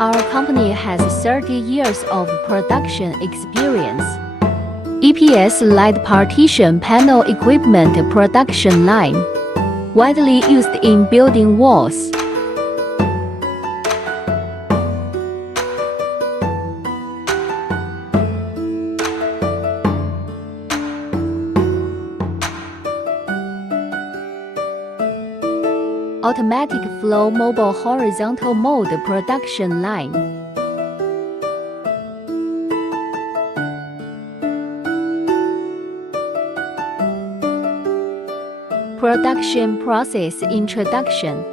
Our company has 30 years of production experience. EPS-led partition panel equipment production line, widely used in building walls. Automatic flow mobile horizontal mold production line. Production process introduction.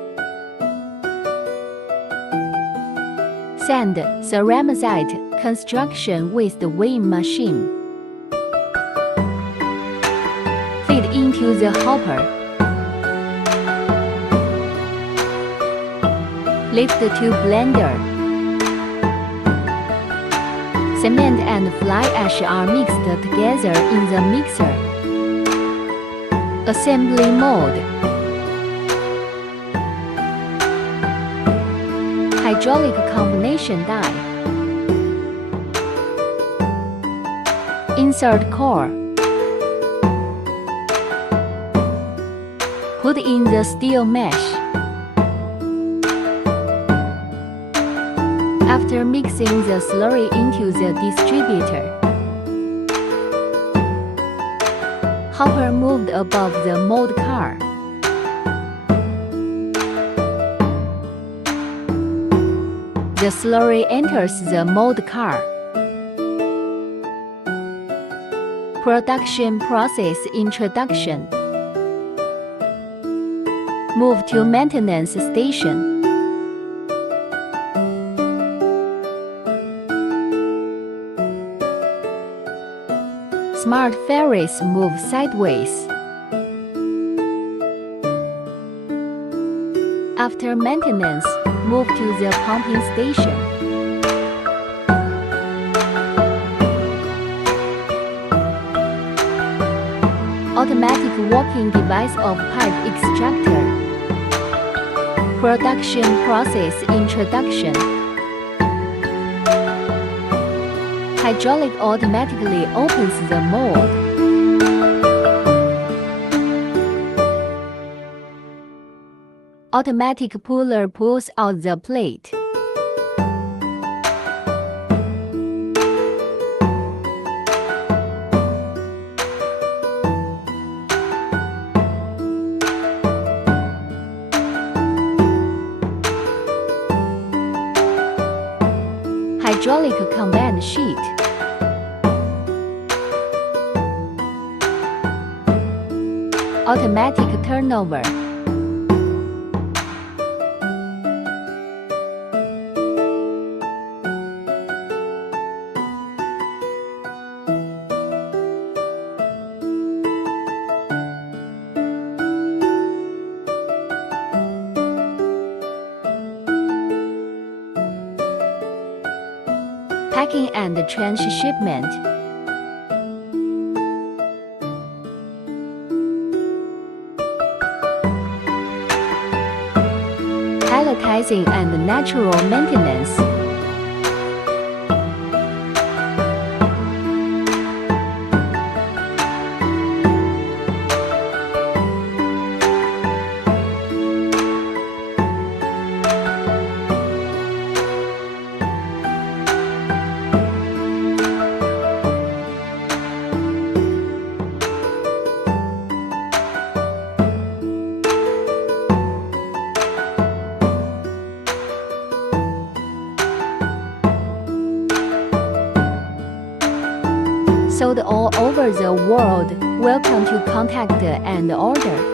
Sand, ceramazite construction with the weighing machine. Feed into the hopper. Lift to blender. Cement and fly ash are mixed together in the mixer. Assembly mode. Hydraulic combination die. Insert core. Put in the steel mesh. After mixing the slurry into the distributor, hopper moved above the mold car. The slurry enters the mold car. Production process introduction. Move to maintenance station. Smart ferries move sideways. After maintenance, move to the pumping station. Automatic walking device of pipe extractor. Production process introduction. Hydraulic automatically opens the mold. Automatic puller pulls out the plate. Hydraulic combined sheet. Automatic turnover. Packing and transshipment. Palletizing and natural maintenance. Sold all over the world. Welcome to contact and order.